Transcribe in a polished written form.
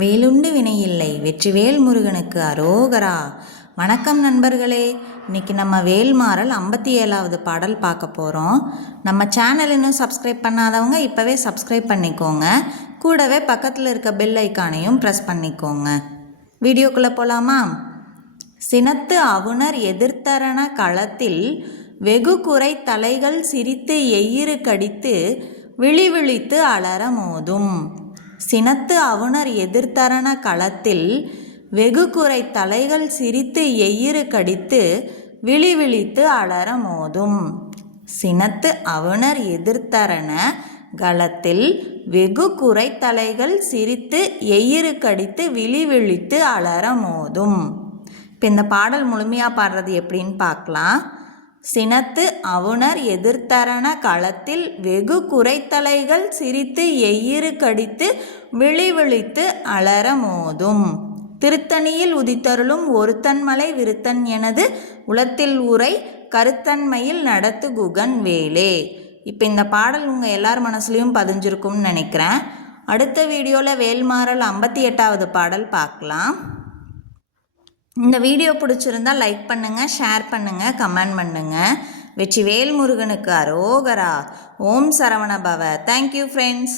வேலுண்டு வினையில்லை வெற்றிவேல் முருகனுக்கு அரோகரா. வணக்கம் நண்பர்களே, இன்றைக்கி நம்ம வேல்மாறல் 57வது பாடல் பார்க்க போகிறோம். நம்ம சேனல் இன்னும் சப்ஸ்கிரைப் பண்ணாதவங்க இப்போவே சப்ஸ்கிரைப் பண்ணிக்கோங்க. கூடவே பக்கத்தில் இருக்க பெல் ஐக்கானையும் ப்ரெஸ் பண்ணிக்கோங்க. வீடியோக்குள்ளே போகலாமா? சினத்து அவுணர் எதிர்த்தரண களத்தில் வெகு குறை தலைகள் சிரித்து எயிறு கடித்து விழிவிழித்து அலற மோதும். சினத்து அவுணர் எதிர்த்தரண களத்தில் வெகு குறை தலைகள் சிரித்து எயிறு கடித்து விழிவிழித்து அலற மோதும். சினத்து அவுணர் எதிர்த்தரண களத்தில் வெகு குறை தலைகள் சிரித்து எயிறு கடித்து விழிவிழித்து அலற மோதும். இப்போ இந்த பாடல் முழுமையாக பாடுறது எப்படின்னு பார்க்கலாம். சினத்து அவுணர் எதிர்த்தரண களத்தில் வெகு குறைத்தலைகள் சிரித்து எயிறு கடித்து விழிவிழித்து அலற மோதும். திருத்தணியில் உதித்தருளும் ஒருத்தன்மலை விருத்தன் எனது உளத்தில் உரை கருத்தன்மையில் நடத்து குகன் வேலே. இப்போ இந்த பாடல் உங்கள் எல்லார் மனசுலையும் பதிஞ்சிருக்கும்னு நினைக்கிறேன். அடுத்த வீடியோவில் வேல்மாறல் 58வது பாடல் பார்க்கலாம். இந்த வீடியோ பிடிச்சிருந்தா லைக் பண்ணுங்கள், ஷேர் பண்ணுங்கள், கமெண்ட் பண்ணுங்கள். வெற்றிவேல் முருகனுக்கு அரோகரா. ஓம் சரவண பவ. Thank you friends.